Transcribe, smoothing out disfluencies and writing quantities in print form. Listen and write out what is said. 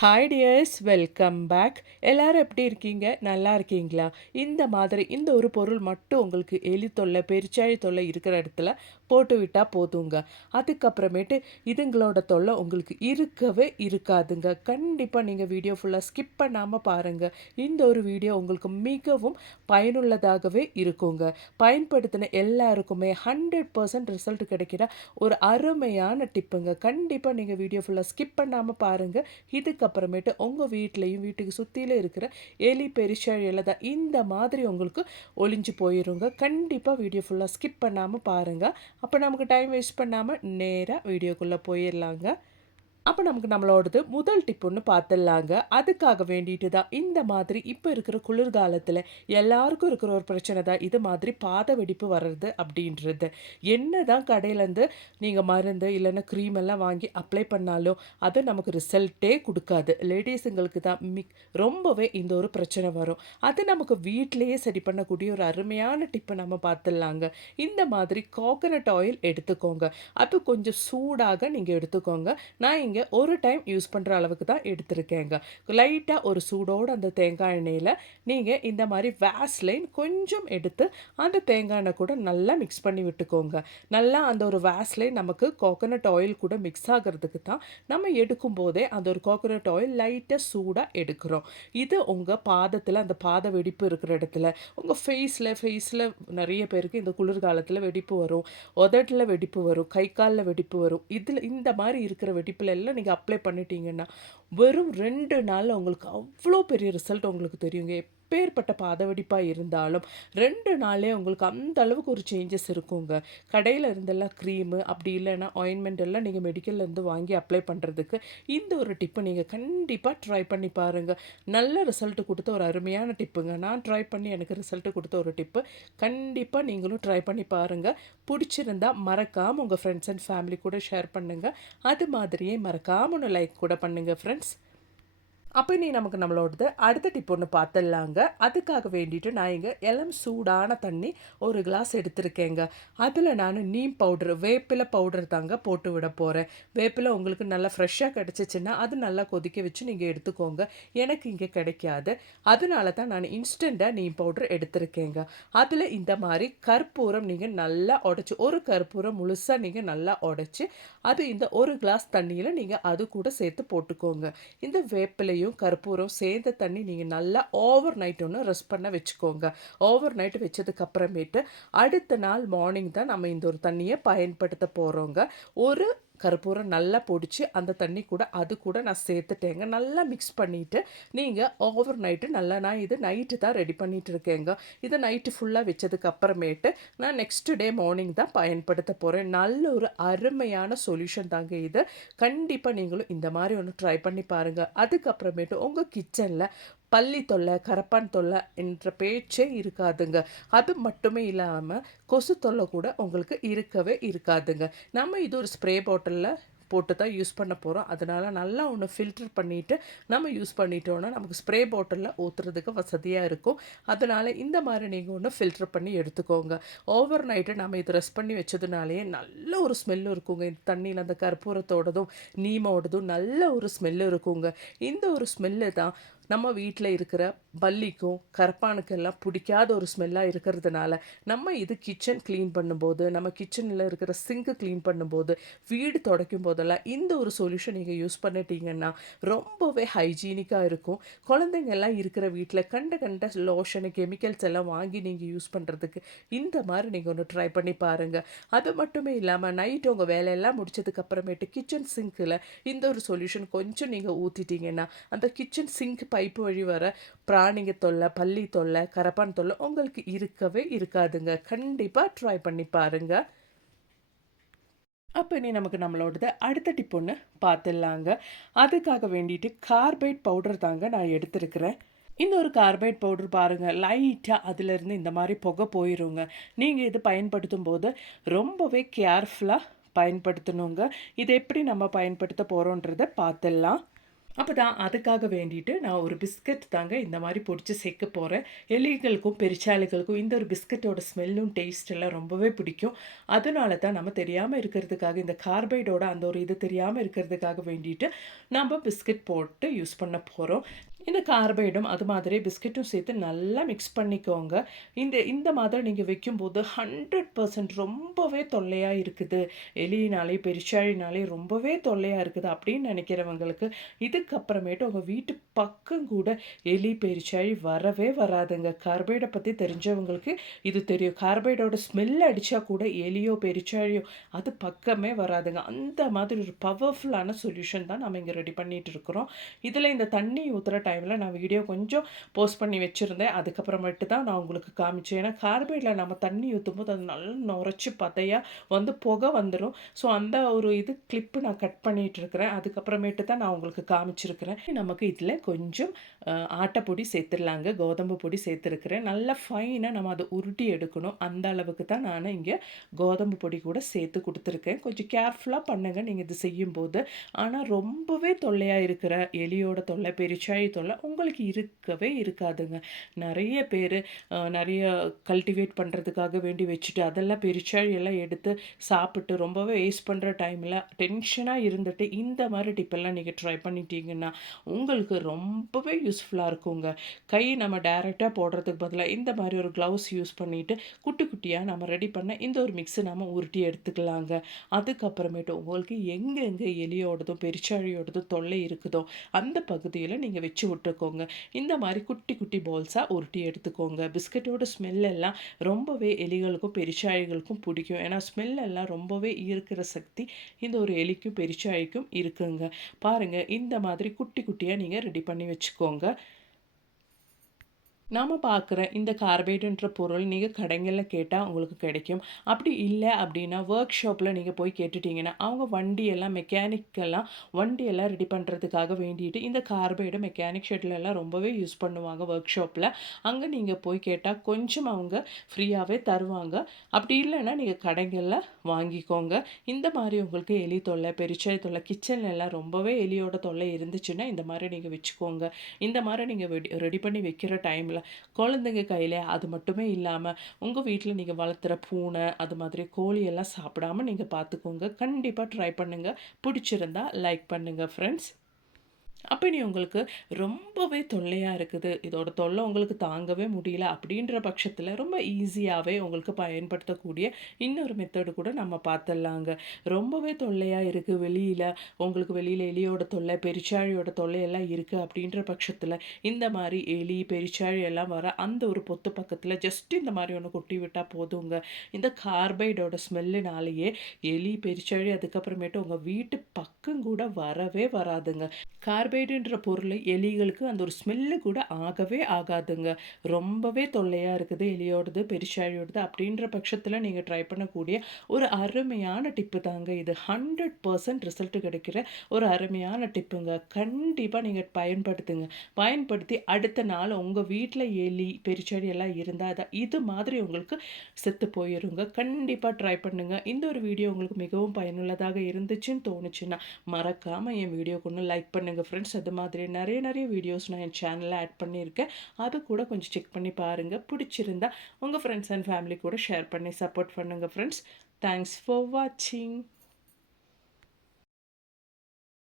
Hi tears, welcome back. எல்லாரும் எப்படி இருக்கீங்க? நல்லா இருக்கீங்களா? இந்த மாதிரி இந்த ஒரு பொருள் மட்டும் உங்களுக்கு எலி தொல்லை, பெருச்சாழி தொல்லை இருக்கிற இடத்துல போட்டு விட்டால் போதுங்க. அதுக்கப்புறமேட்டு இதுங்களோட தொல்லை உங்களுக்கு இருக்கவே இருக்காதுங்க. கண்டிப்பாக நீங்கள் வீடியோ ஃபுல்லாக ஸ்கிப் பண்ணாமல் பாருங்கள். இந்த ஒரு வீடியோ உங்களுக்கு மிகவும் பயனுள்ளதாகவே இருக்குங்க. பயன்படுத்தின எல்லாருக்குமே 100% ரிசல்ட் கிடைக்கிற ஒரு அருமையான டிப்புங்க. கண்டிப்பாக நீங்கள் வீடியோ ஃபுல்லாக ஸ்கிப் பண்ணாமல் பாருங்கள். இதுக்கப்புறமேட்டு உங்கள் வீட்லேயும் வீட்டுக்கு சுற்றில இருக்கிற எலி பெருச்சாழி எல்லாம் இந்த மாதிரி உங்களுக்கு ஒளிஞ்சு போயிருங்க. கண்டிப்பாக வீடியோ ஃபுல்லாக ஸ்கிப் பண்ணாமல் பாருங்கள். அப்போ நமக்கு டைம் வேஸ்ட் பண்ணாமல் நேராக வீடியோக்குள்ளே போயிடலாங்க. அப்போ நமக்கு நம்மளோடது முதல் டிப் ஒன்று பார்த்துடலாங்க. அதுக்காக வேண்டிட்டு தான் இந்த மாதிரி இப்போ இருக்கிற குளிர்காலத்தில் எல்லாருக்கும் இருக்கிற ஒரு பிரச்சனை தான் இது மாதிரி பாத வெடிப்பு வர்றது அப்படின்றது. என்ன தான் கடையிலேருந்து நீங்கள் மருந்து இல்லைன்னா க்ரீம் எல்லாம் வாங்கி அப்ளை பண்ணாலும் அது நமக்கு ரிசல்ட்டே கொடுக்காது. லேடிஸுங்களுக்கு தான் ரொம்பவே இந்த ஒரு பிரச்சனை வரும். அது நமக்கு வீட்டிலேயே சரி பண்ணக்கூடிய ஒரு அருமையான டிப்பை நம்ம பார்த்துடலாங்க. இந்த மாதிரி கோகனட் ஆயில் எடுத்துக்கோங்க. அது கொஞ்சம் சூடாக நீங்கள் எடுத்துக்கோங்க. நான் இங்கே ஒரு டைம் யூஸ் பண்ணுற அளவுக்கு தான் எடுத்திருக்கேங்க. லைட்டாக ஒரு சூடோடு அந்த தேங்காய் எண்ணெயில் நீங்கள் இந்த மாதிரி வேஸ்லைன் கொஞ்சம் எடுத்து அந்த தேங்காய் எண்ணெய் கூட நல்லா மிக்ஸ் பண்ணி விட்டுக்கோங்க. நல்லா அந்த ஒரு வேஸ்லைன் நமக்கு கோகனட் ஆயில் கூட மிக்ஸ் ஆகிறதுக்கு தான் நம்ம எடுக்கும் போதே அந்த ஒரு கோகனட் ஆயில் லைட்டாக சூடாக எடுக்கிறோம். இது உங்கள் பாதத்தில் அந்த பாத வெடிப்பு இருக்கிற இடத்துல உங்கள் ஃபேஸில் நிறைய பேருக்கு இந்த குளிர்காலத்தில் வெடிப்பு வரும், உதட்டில் வெடிப்பு வரும், கை காலில் வெடிப்பு வரும். இதில் இந்த மாதிரி இருக்கிற வெடிப்பில் எல்லாம் நீங்கள் அப்ளை பண்ணிட்டீங்கன்னா வெறும் 2 நாளில் உங்களுக்கு அவ்வளோ பெரிய ரிசல்ட் உங்களுக்கு தெரியுங்க. எப்பேற்பட்ட பாதவெடிப்பாக இருந்தாலும் 2 நாளே உங்களுக்கு அந்த அளவுக்கு ஒரு சேஞ்சஸ் இருக்குங்க. கடையில் இருந்தெல்லாம் க்ரீமு அப்படி இல்லைன்னா ஆயின்மெண்ட் எல்லாம் நீங்கள் மெடிக்கல்லேருந்து வாங்கி அப்ளை பண்ணுறதுக்கு இந்த ஒரு டிப்பை நீங்கள் கண்டிப்பாக ட்ரை பண்ணி பாருங்கள். நல்ல ரிசல்ட் கொடுத்த ஒரு அருமையான டிப்புங்க. நான் ட்ரை பண்ணி எனக்கு ரிசல்ட் கொடுத்த ஒரு டிப்பு. கண்டிப்பாக நீங்களும் ட்ரை பண்ணி பாருங்கள். பிடிச்சிருந்தா மறக்காமல் உங்கள் ஃப்ரெண்ட்ஸ் அண்ட் ஃபேமிலி கூட ஷேர் பண்ணுங்கள். அது மாதிரியே மறக்காமல் ஒன்று லைக் கூட பண்ணுங்கள் ஃப்ரெண்ட்ஸ். அப்போ நீ நமக்கு நம்மளோடது அடுத்த டிப் ஒன்று பார்த்துடலாங்க. அதுக்காக வேண்டிட்டு நான் இங்கே இளம் சூடான தண்ணி ஒரு கிளாஸ் எடுத்திருக்கேங்க. அதில் நான் நீம் பவுடர், வேப்பிலை பவுடர் தாங்க போட்டு விட போகிறேன். வேப்பிலை உங்களுக்கு நல்லா ஃப்ரெஷ்ஷாக கிடச்சிச்சின்னா அது நல்லா கொதிக்க வச்சு நீங்கள் எடுத்துக்கோங்க. எனக்கு இங்கே கிடைக்காது, அதனால தான் நான் இன்ஸ்டண்ட்டாக நீம் பவுடர் எடுத்திருக்கேங்க. அதில் இந்த மாதிரி கற்பூரம் நீங்கள் நல்லா உடச்சி, ஒரு கற்பூரம் முழுசாக நீங்கள் நல்லா உடச்சி அது இந்த ஒரு கிளாஸ் தண்ணியில் நீங்கள் அது கூட சேர்த்து போட்டுக்கோங்க. இந்த வேப்பிலையும் கற்பூரம் சேர்ந்த தண்ணி நீங்கள் நல்லா ஓவர் நைட் ஒன்று ரெஸ்ட் பண்ண வச்சுக்கோங்க. ஓவர் நைட் வச்சதுக்கு அப்புறமேட்டு அடுத்த நாள் மார்னிங் தான் நம்ம இந்த ஒரு தண்ணியை பயன்படுத்த போகிறோங்க. ஒரு கற்பூரம் நல்லா பொடிச்சு அந்த தண்ணி கூட அது கூட நான் சேர்த்துட்டேங்க. நல்லா மிக்ஸ் பண்ணிவிட்டு நீங்கள் ஓவர் நைட்டு நல்லா, நான் இது நைட்டு தான் ரெடி பண்ணிகிட்டு இருக்கேங்க. இதை நைட்டு ஃபுல்லாக வச்சதுக்கு அப்புறமேட்டு நான் நெக்ஸ்ட் டே மார்னிங் தான் பயன்படுத்த போகிறேன். நல்ல ஒரு அருமையான சொல்யூஷன் தாங்க இது. கண்டிப்பாக நீங்களும் இந்த மாதிரி ஒன்று ட்ரை பண்ணி பாருங்கள். அதுக்கப்புறமேட்டு உங்கள் கிச்சனில் பல்லி தொல்லை, கரப்பான் தொல்லை என்ற பேச்சே இருக்காதுங்க. அது மட்டுமே இல்லாமல் கொசு தொல்லை கூட உங்களுக்கு இருக்கவே இருக்காதுங்க. நம்ம இது ஒரு ஸ்ப்ரே பாட்டிலில் போட்டு தான் யூஸ் பண்ண போகிறோம். அதனால் நல்லா ஒன்று ஃபில்டர் பண்ணிவிட்டு நம்ம யூஸ் பண்ணிட்டோன்னா நமக்கு ஸ்ப்ரே பாட்டிலில் ஊற்றுறதுக்கு வசதியாக இருக்கும். அதனால் இந்த மாதிரி நீங்கள் ஒன்று ஃபில்டர் பண்ணி எடுத்துக்கோங்க. ஓவர் நைட்டு நம்ம இது ரெஸ்ட் பண்ணி வச்சதுனாலேயே நல்ல ஒரு ஸ்மெல்லு இருக்குங்க. இந்த தண்ணியில் அந்த கற்பூரத்தோடதும் நீமோடதும் நல்ல ஒரு ஸ்மெல்லு இருக்குங்க. இந்த ஒரு ஸ்மெல்லு தான் நம்ம வீட்டில் இருக்கிற பல்லிக்கும் கரப்பானுக்கெல்லாம் பிடிக்காத ஒரு ஸ்மெல்லாக இருக்கிறதுனால நம்ம இது கிச்சன் க்ளீன் பண்ணும்போது, நம்ம கிச்சனில் இருக்கிற சிங்க்கு க்ளீன் பண்ணும்போது, வீடு துடைக்கும் போதெல்லாம் இந்த ஒரு சொல்யூஷன் நீங்கள் யூஸ் பண்ணிட்டீங்கன்னா ரொம்பவே ஹைஜீனிக்காக இருக்கும். குழந்தைங்க எல்லாம் இருக்கிற வீட்டில் கண்ட கண்ட லோஷனு, கெமிக்கல்ஸ் எல்லாம் வாங்கி நீங்கள் யூஸ் பண்ணுறதுக்கு இந்த மாதிரி நீங்கள் ஒன்று ட்ரை பண்ணி பாருங்கள். அது மட்டுமே இல்லாமல் நைட்டு உங்கள் வேலையெல்லாம் முடிச்சதுக்கப்புறமேட்டு கிச்சன் சிங்க்கில் இந்த ஒரு சொல்யூஷன் கொஞ்சம் நீங்கள் ஊற்றிட்டீங்கன்னா அந்த கிச்சன் சிங்க் பைப்பு வழி வர பிராணிங்க தொல்லை, பல்லி தொல்லை, கரப்பான் தொல்லை உங்களுக்கு இருக்கவே இருக்காதுங்க. கண்டிப்பாக ட்ரை பண்ணி பாருங்க. அப்போ இனி நமக்கு நம்மளோடது அடுத்த டிப் ஒன்று பார்த்துடலாங்க. அதுக்காக வேண்டிட்டு கார்பைட் பவுடர் தாங்க நான் எடுத்திருக்கிறேன். இந்த ஒரு கார்பைட் பவுடர் பாருங்கள், லைட்டாக அதிலிருந்து இந்த மாதிரி புகை போயிருங்க. நீங்கள் இது பயன்படுத்தும் போது ரொம்பவே கேர்ஃபுல்லாக பயன்படுத்தணுங்க. இதை எப்படி நம்ம பயன்படுத்த போகிறோன்றதை பார்த்துடலாம். அப்ப தான் அதுக்காக வேண்டிட்டு நான் ஒரு பிஸ்கட் தாங்க இந்த மாரி பொடிச்சு சேர்க்க போறேன். எலிகளுக்கும், பெருச்சாளிகளுக்கும் இந்த ஒரு பிஸ்கட்டோட ஸ்மெல்லும், டேஸ்ட் எல்லாம் ரொம்பவே பிடிக்கும். அதனால தான் நம்ம தெரியாம இருக்கிறதுக்காக இந்த கார்பைடோட அந்த ஒரு இது தெரியாம இருக்கிறதுக்காக வேண்டிட்டு, நம்ப பிஸ்கட் போட்டு யூஸ் பண்ண போறோம். இந்த கார்பைடும் அது மாதிரி பிஸ்கட்டும் சேர்த்து நல்லா மிக்ஸ் பண்ணிக்கோங்க. இந்த மாதிரி நீங்க வைக்கும்போது 100% ரொம்பவே தொல்லையா இருக்குது. எலினாலே, பெருச்சாளினாலே ரொம்பவே தொல்லையா இருக்குது அப்படின்னு நினைக்கிறவங்களுக்கு, இதுக்கப்புறமேட்டு உங்க வீட்டு பக்கம் கூட எலி, பெருச்சாளி வரவே வராதுங்க. கார்பைட பத்தி தெரிஞ்சவங்களுக்கு இது தெரியும். கார்பைடோட ஸ்மெல் அடிச்சா கூட எலியோ, பெருச்சாளியோ அது பக்கமே வராதுங்க. அந்த மாதிரி ஒரு பவர்ஃபுல்லான சொல்யூஷன் தான் நம்ம இங்க ரெடி பண்ணிட்டு இருக்கிறோம். இதுல இந்த தண்ணி ஊத்துற டைம்ல நான் வீடியோ கொஞ்சம் போஸ்ட் பண்ணி வச்சிருந்தேன். அதுக்கப்புறமேட்டு தான் நான் உங்களுக்கு காமிச்சேன். ஏன்னா கார்பைட்ல நம்ம தண்ணி ஊத்தும்போது அது நல்லா நுரைச்சு பதையா வந்து புகை வந்துரும். ஸோ அந்த ஒரு இது கிளிப்பு நான் கட் பண்ணிட்டு இருக்கிறேன். அதுக்கப்புறமேட்டு தான் நான் உங்களுக்கு காமிச்சிருக்கிறேன். நமக்கு இதுல கொஞ்சம் ஆட்டப்பொடி சேர்த்துடலாங்க. கோதம்பு பொடி சேர்த்துருக்கிறேன். நல்லா ஃபைனா நம்ம அதை உருட்டி எடுக்கணும். அந்த அளவுக்கு தான் நான் இங்க கோதம்பு பொடி கூட சேர்த்து குடுத்துருக்கேன். கொஞ்சம் கேர்ஃபுல்லா பண்ணுங்க நீங்க இது செய்யும்போது. ஆனா ரொம்பவே தொல்லையா இருக்கிற எலியோட தொல்லை, பெருச்சாளி தொல்லை உங்களுக்கு இருக்கவே இருக்காதுங்க. நெறைய பேரு நெறைய கல்டிவேட் பண்றதுக்காக வேண்டி வச்சுட்டு, அதெல்லாம் பெருச்சாளி எல்லாம் எடுத்து சாப்பிட்டு ரொம்பவே வேஸ்ட் பண்ற டைம்ல டென்ஷனா இருந்துட்டு, இந்த மாரி டிப்பெல்லாம் நீங்க ட்ரை பண்ணிட்டீங்கன்னா, உங்களுக்கு ரொம்பவே யூஸ்ஃபுல்லா இருக்குங்க. கை நம்ம டைரக்ட்டா போடுறதுக்கு பதிலா, இந்த மாரி ஒரு கிளவுஸ் யூஸ் பண்ணிட்டு, குட்டி குட்டியா நம்ம ரெடி பண்ண இந்த ஒரு மிக்ஸ நாம உருட்டி எடுத்துக்கலாங்க. அதுக்கப்புறமேட்டு உங்களுக்கு எங்கெங்க எலியோடதும், பெருச்சாளியோடதும் தொல்லை இருக்குதோ, அந்த பகுதியில நீங்க வச்சு விட்டுக்கோங்க. இந்த மாரி குட்டி குட்டி பால்ஸா உருட்டி எடுத்துக்கோங்க. பிஸ்கட்டோட ஸ்மெல் எல்லாம் ரொம்பவே எலிகளுக்கும், பெருச்சாளிகளுக்கும் பிடிக்கும். ஏன்னா ஸ்மெல் எல்லாம் ரொம்பவே ஈர்க்கிற சக்தி இந்த ஒரு எலிக்கும், பெருச்சாளிக்கும் இருக்குங்க. பாருங்க இந்த மாதிரி குட்டி குட்டியா நீங்க ரெடி பண்ணி வச்சுக்கோங்க. நாம பார்க்குற இந்த கார்பைடுன்ற பொருள் நீங்க கடைங்கள்ல கேட்டா உங்களுக்கு கிடைக்கும். அப்படி இல்ல அப்படின்னா, ஒர்க் ஷாப்ல நீங்க போய் கேட்டுட்டீங்கன்னா, அவங்க வண்டியெல்லாம் ரெடி பண்றதுக்காக வேண்டிட்டு இந்த கார்பைட மெக்கானிக் ஷெட்லலாம் ரொம்பவே யூஸ் பண்ணுவாங்க ஒர்க் ஷாப்ல. அங்க நீங்க போய் கேட்டா கொஞ்சம் அவங்க ஃப்ரீயாவே தருவாங்க. அப்படி இல்லன்னா நீங்க கடைங்கள்ல வாங்கிக்கோங்க. இந்த மாரி உங்களுக்கு எலி தொல்லை, பெருச்சாளி தொல்லை, கிச்சன்லலாம் ரொம்பவே எலியோட தொல்லை இருந்துச்சுன்னா, இந்த மாரி நீங்க வச்சுக்கோங்க. இந்த மாரி நீங்க ரெடி பண்ணி வைக்கிற டைம்ல குழந்தைங்க கையில அது மட்டுமே இல்லாம, உங்க வீட்ல நீங்க வளர்த்துற பூனை, அது மாதிரி கோழி எல்லாம் சாப்பிடாம நீங்க பார்த்துக்கோங்க. கண்டிப்பா ட்ரை பண்ணுங்க. பிடிச்சிருந்தா லைக் பண்ணுங்க ஃப்ரெண்ட்ஸ். அப்ப இனி உங்களுக்கு ரொம்பவே தொல்லையா இருக்குது. இதோட தொல்லை உங்களுக்கு தாங்கவே முடியல அப்படின்ற பட்சத்தில ரொம்ப ஈஸியாவே உங்களுக்கு பயன்படுத்தக்கூடிய இன்னொரு மெத்தட் கூட நம்ம பார்த்துடலாங்க. ரொம்பவே தொல்லையா இருக்கு வெளியில, உங்களுக்கு வெளியில எலியோட தொல்லை, பெருச்சாளியோட தொல்லை எல்லாம் இருக்கு அப்படின்ற பட்சத்தில, இந்த மாரி எலி, பெருச்சாளி எல்லாம் வர அந்த ஒரு பொத்து பக்கத்தில ஜஸ்ட் இந்த மாரி ஒண்ணு கொட்டி விட்டா போதுங்க. இந்த கார்பைடோட ஸ்மெல்லுனாலேயே எலி, பெருச்சாளி அதுக்கப்புறமேட்டு உங்க வீட்டு பக்கம் கூட வரவே வராதுங்க. கார்பைடுன்ற பொருள் எலிகளுக்கு அந்த ஒரு ஸ்மெல்லு கூட ஆகவே ஆகாதுங்க. ரொம்பவே தொல்லையா இருக்குது எலியோடது, பெருச்சாளியோடது அப்படின்ற பட்சத்தில நீங்க ட்ரை பண்ணக்கூடிய ஒரு அருமையான டிப்பு தாங்க இது. 100% ரிசல்ட் கிடைக்கிற ஒரு அருமையான டிப்புங்க. கண்டிப்பா நீங்க பயன்படுத்துங்க. பயன்படுத்தி அடுத்த நாள் உங்க வீட்ல எலி, பெருச்சாளி எல்லாம் இருந்தா இது மாதிரி உங்களுக்கு செத்து போயிருங்க. கண்டிப்பா ட்ரை பண்ணுங்க. இந்த ஒரு வீடியோ உங்களுக்கு மிகவும் பயனுள்ளதாக இருந்துச்சுன்னு தோணுச்சுன்னா, மறக்காம என் வீடியோக்கு ஒண்ணு லைக் பண்ணுங்க ஃப்ரெண்ட்ஸ். அது மாதிரி நெறைய வீடியோஸ் நான் என் சேனல்ல ஆட் பண்ணியிருக்கேன். அது கூட கொஞ்சம் செக் பண்ணி பாருங்க. பிடிச்சிருந்தா உங்க ஃப்ரெண்ட்ஸ் அண்ட் ஃபேமிலி கூட ஷேர் பண்ணி சப்போர்ட் பண்ணுங்க ஃப்ரெண்ட்ஸ். தேங்க்ஸ் ஃபார் வாட்சிங்.